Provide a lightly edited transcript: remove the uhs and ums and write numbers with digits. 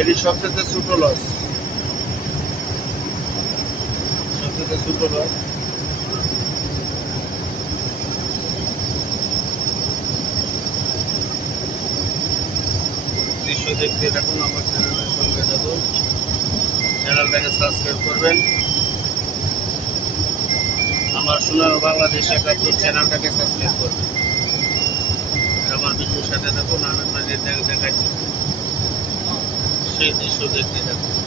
এটি সবচেয়ে ছোট লস, সবচেয়ে ছোট লস। দৃশ্য দেখতে থাকুন, আমার চ্যানেলের সঙ্গে থাকুন, চ্যানেলটাকে সাবস্ক্রাইব করবেন। আমার সোনার বাংলাদেশ ৭১ চ্যানেলটাকে সাবস্ক্রাইব করবেন। আমার ভিডিওর সাথে থাকুন, আমি আপনাদের দেখাচ্ছি সেই দৃশ্য দেখতে থাকুন।